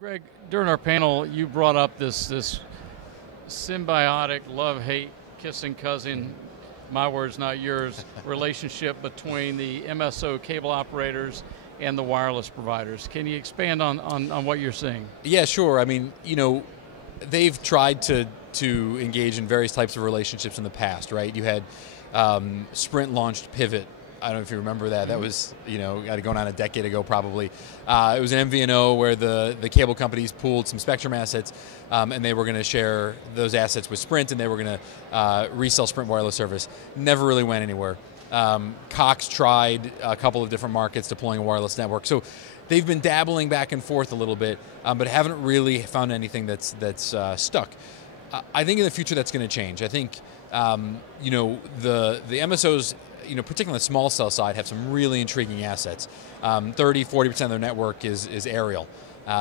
Greg, during our panel, you brought up this symbiotic love-hate, kissing cousin, my words not yours, relationship between the MSO cable operators and the wireless providers. Can you expand on what you're seeing? Yeah, sure. I mean, they've tried to engage in various types of relationships in the past, right? You had Sprint launched Pivot. I don't know if you remember that. That was, going on a decade ago probably. It was an MVNO where the cable companies pooled some spectrum assets, and they were going to share those assets with Sprint, and they were going to resell Sprint wireless service. Never really went anywhere. Cox tried a couple of different markets deploying a wireless network. So they've been dabbling back and forth a little bit, but haven't really found anything that's stuck. I think in the future that's going to change. I think the MSOs, particularly on the small cell side, have some really intriguing assets. 30-40% of their network is aerial,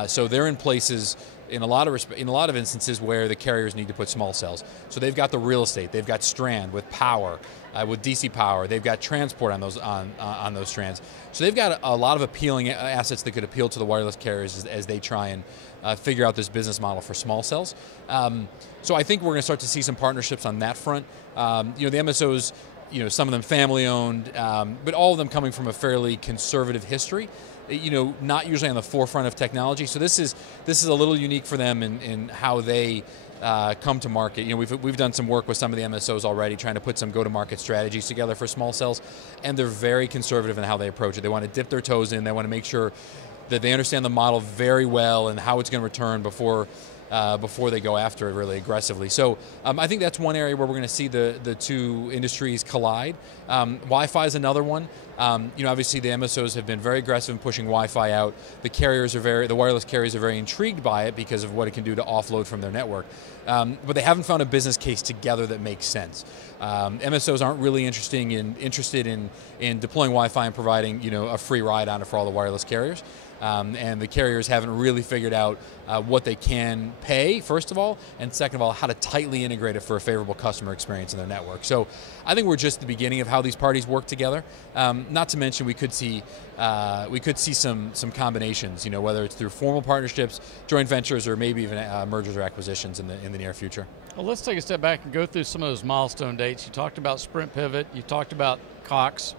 so they're in places in a lot of instances where the carriers need to put small cells. So they've got the real estate, they've got strand with power, with DC power, they've got transport on those strands. So they've got a lot of appealing assets that could appeal to the wireless carriers as they try and figure out this business model for small cells. So I think we're going to start to see some partnerships on that front. The MSOs, some of them family-owned, but all of them coming from a fairly conservative history. Not usually on the forefront of technology. So this is a little unique for them in how they come to market. We've done some work with some of the MSOs already, trying to put some go-to-market strategies together for small cells, and they're very conservative in how they approach it. They want to dip their toes in. They want to make sure that they understand the model very well and how it's going to return before they go after it really aggressively. So I think that's one area where we're going to see the two industries collide. Wi-Fi is another one. Obviously the MSOs have been very aggressive in pushing Wi-Fi out. The wireless carriers are very intrigued by it because of what it can do to offload from their network. But they haven't found a business case together that makes sense. MSOs aren't really interested in deploying Wi-Fi and providing a free ride on it for all the wireless carriers. And the carriers haven't really figured out what they can pay, first of all, and second of all, how to tightly integrate it for a favorable customer experience in their network. So I think we're just at the beginning of how these parties work together. Not to mention we could see some combinations, whether it's through formal partnerships, joint ventures, or maybe even mergers or acquisitions in the near future. Well, let's take a step back and go through some of those milestone dates. You talked about Sprint Pivot. You talked about Cox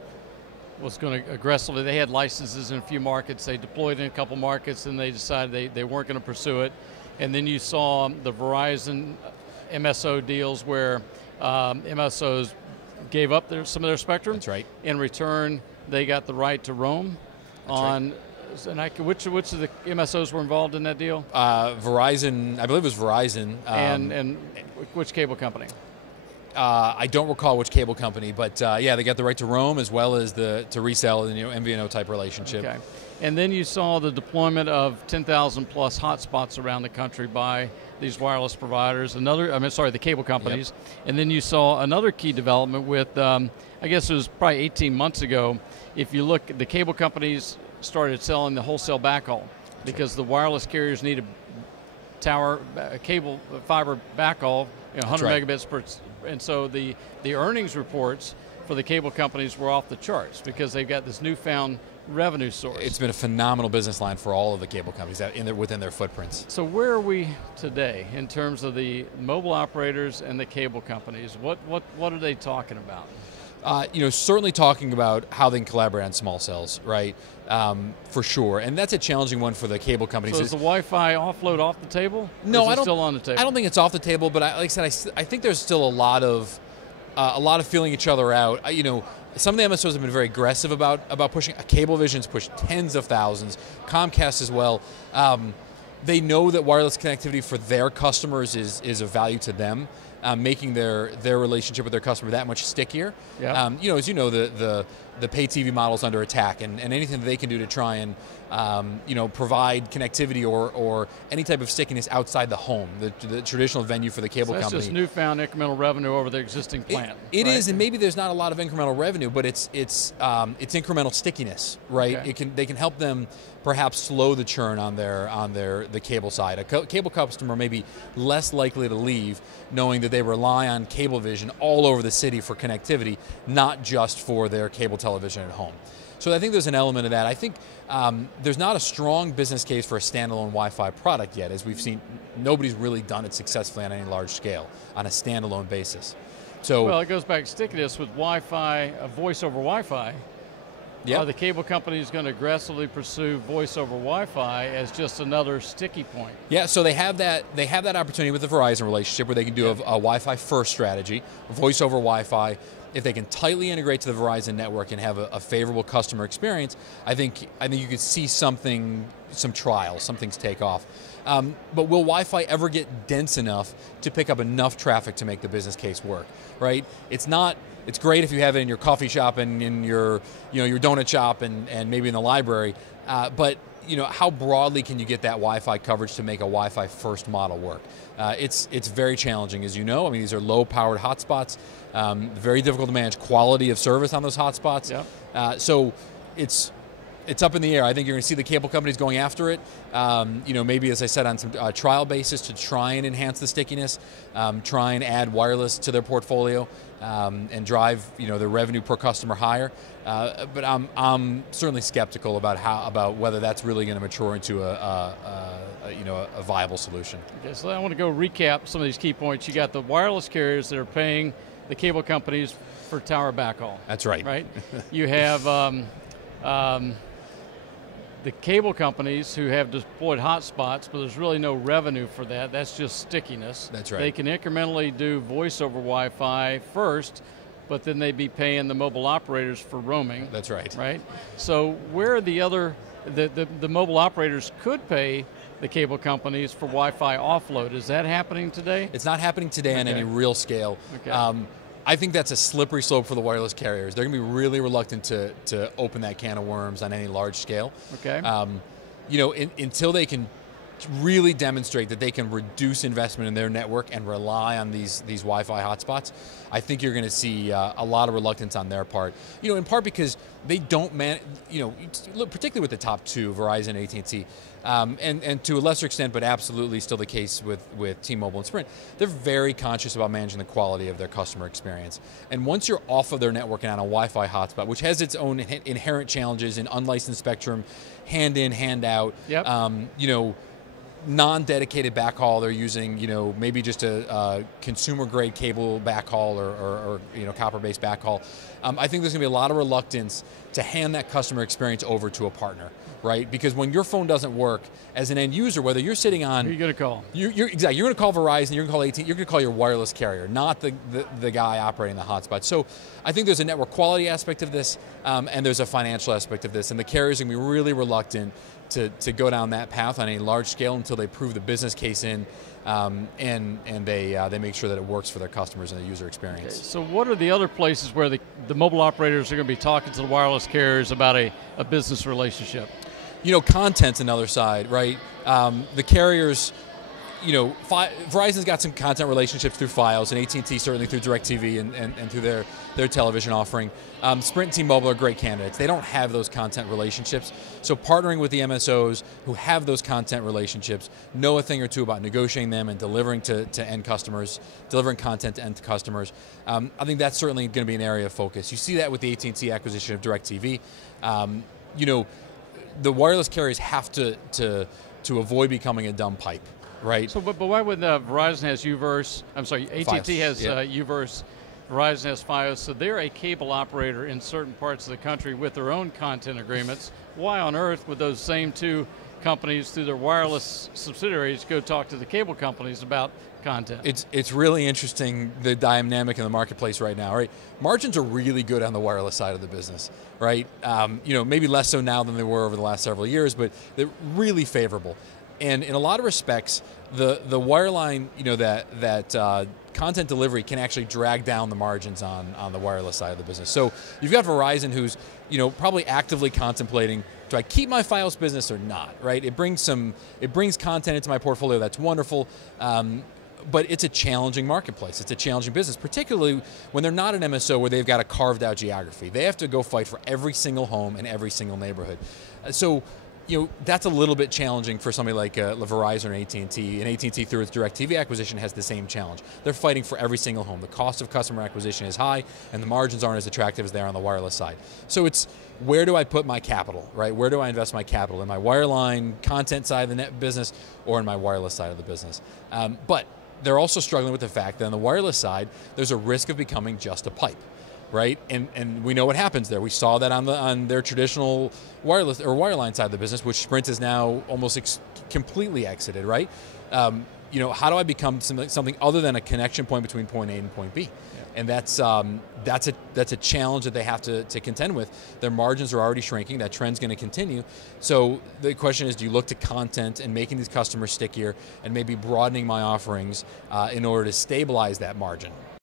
was going to aggressively, they had licenses in a few markets, they deployed in a couple markets, and they decided they weren't going to pursue it. And then you saw the Verizon MSO deals where MSOs gave up some of their spectrum. That's right. In return, they got the right to roam. That's on. Right. And which of the MSOs were involved in that deal? Verizon, I believe it was Verizon. And which cable company? I don't recall which cable company, but they got the right to roam as well as to resell in MVNO type relationship. Okay, and then you saw the deployment of 10,000 plus hotspots around the country by these wireless providers. The cable companies. Yep. And then you saw another key development with, I guess it was probably 18 months ago. If you look, the cable companies started selling the wholesale backhaul because the wireless carriers needed cable fiber backhaul, 100 right. megabits per. And so the earnings reports for the cable companies were off the charts because they've got this newfound revenue source. It's been a phenomenal business line for all of the cable companies within their footprints. So where are we today in terms of the mobile operators and the cable companies? What are they talking about? Certainly talking about how they can collaborate on small cells, right? For sure, and that's a challenging one for the cable companies. So is the Wi-Fi offload off the table? No, I don't. Still on the table? I don't think it's off the table, but like I said, I think there's still a lot of feeling each other out. Some of the MSOs have been very aggressive about pushing. Cablevision's pushed tens of thousands. Comcast as well. They know that wireless connectivity for their customers is of value to them. Making their relationship with their customer that much stickier. Yep. As you know, the pay TV model's under attack, and anything that they can do to try and provide connectivity or any type of stickiness outside the home, the traditional venue for the cable company. That's just newfound incremental revenue over the existing plant. It right? is, and maybe there's not a lot of incremental revenue, but it's incremental stickiness, right? Okay. They can help them perhaps slow the churn on the cable side. A cable customer may be less likely to leave, knowing that they rely on Cablevision all over the city for connectivity, not just for their cable television at home. So I think there's an element of that. I think there's not a strong business case for a standalone Wi-Fi product yet. As we've seen, nobody's really done it successfully on any large scale on a standalone basis. So, well, it goes back to stickiness with Wi-Fi, voice over Wi-Fi. yeah. Are the cable companies going to aggressively pursue voice over Wi-Fi as just another sticky point? Yeah, so they have that opportunity with the Verizon relationship where they can do a Wi-Fi first strategy, voice over Wi-Fi. If they can tightly integrate to the Verizon network and have a favorable customer experience, I think you could see some trials, some things take off. But will Wi-Fi ever get dense enough to pick up enough traffic to make the business case work? Right? It's great if you have it in your coffee shop and in your donut shop and maybe in the library, but how broadly can you get that Wi-Fi coverage to make a Wi-Fi first model work? It's very challenging, as you know. I mean, these are low-powered hotspots, very difficult to manage quality of service on those hotspots. Yep. So it's up in the air. I think you're going to see the cable companies going after it. Maybe, as I said, on some trial basis to try and enhance the stickiness, try and add wireless to their portfolio, and drive their revenue per customer higher. But I'm certainly skeptical about whether that's really going to mature into a viable solution. Okay, so I want to go recap some of these key points. You got the wireless carriers that are paying the cable companies for tower backhaul. That's right. Right. You have the cable companies who have deployed hotspots, but there's really no revenue for that. That's just stickiness. That's right. They can incrementally do voice over Wi-Fi first, but then they'd be paying the mobile operators for roaming. That's right. Right? So where are the other, the mobile operators could pay the cable companies for Wi-Fi offload. Is that happening today? It's not happening today on any real scale. Okay. I think that's a slippery slope for the wireless carriers. They're going to be really reluctant to open that can of worms on any large scale. Okay. Until they can really demonstrate that they can reduce investment in their network and rely on these Wi-Fi hotspots, I think you're going to see a lot of reluctance on their part. In part because they don't particularly with the top two, Verizon and AT&T, and to a lesser extent, but absolutely still the case with T-Mobile and Sprint, they're very conscious about managing the quality of their customer experience. And once you're off of their network and on a Wi-Fi hotspot, which has its own inherent challenges in unlicensed spectrum, hand in, hand out, yep. Non-dedicated backhaul, they're using maybe just a consumer-grade cable backhaul or copper-based backhaul. I think there's going to be a lot of reluctance to hand that customer experience over to a partner, right? Because when your phone doesn't work, as an end user, whether you're sitting on, who are you going to call? You're going to call Verizon, you're going to call AT&T, you're going to call your wireless carrier, not the guy operating the hotspot. So I think there's a network quality aspect of this, and there's a financial aspect of this, and the carriers are going to be really reluctant to go down that path on a large scale until they prove the business case in, and they make sure that it works for their customers and the user experience. Okay, so what are the other places where the mobile operators are going to be talking to the wireless carriers about a business relationship? Content's another side, right? The carriers, Verizon's got some content relationships through Files, and AT&T certainly through DirecTV and through their television offering. Sprint and T-Mobile are great candidates. They don't have those content relationships, so partnering with the MSOs who have those content relationships, know a thing or two about negotiating them and delivering to end customers, delivering content to end customers. I think that's certainly going to be an area of focus. You see that with the AT&T acquisition of DirecTV. The wireless carriers have to avoid becoming a dumb pipe. Right. So, but why would Verizon has UVerse? I'm sorry, AT&T has UVerse. Verizon has Fios. So they're a cable operator in certain parts of the country with their own content agreements. Why on earth would those same two companies, through their wireless subsidiaries, go talk to the cable companies about content? It's really interesting, the dynamic in the marketplace right now. Right. Margins are really good on the wireless side of the business. Right. Maybe less so now than they were over the last several years, but they're really favorable. And in a lot of respects, the wireline, that content delivery can actually drag down the margins on the wireless side of the business. So you've got Verizon, who's probably actively contemplating, do I keep my Fios business or not? Right? It brings content into my portfolio. That's wonderful. But it's a challenging marketplace. It's a challenging business, particularly when they're not an MSO where they've got a carved out geography. They have to go fight for every single home in every single neighborhood. So that's a little bit challenging for somebody like Verizon or AT&T. And AT&T, through its DirecTV acquisition, has the same challenge. They're fighting for every single home. The cost of customer acquisition is high, and the margins aren't as attractive as they are on the wireless side. So it's, where do I put my capital, right? Where do I invest my capital? In my wireline content side of the net business, or in my wireless side of the business? But they're also struggling with the fact that on the wireless side, there's a risk of becoming just a pipe. Right, and we know what happens there. We saw that on their traditional wireless or wireline side of the business, which Sprint is now almost completely exited. Right, how do I become something other than a connection point between point A and point B? Yeah. And that's a challenge that they have to contend with. Their margins are already shrinking. That trend's going to continue. So the question is, do you look to content and making these customers stickier, and maybe broadening my offerings in order to stabilize that margin?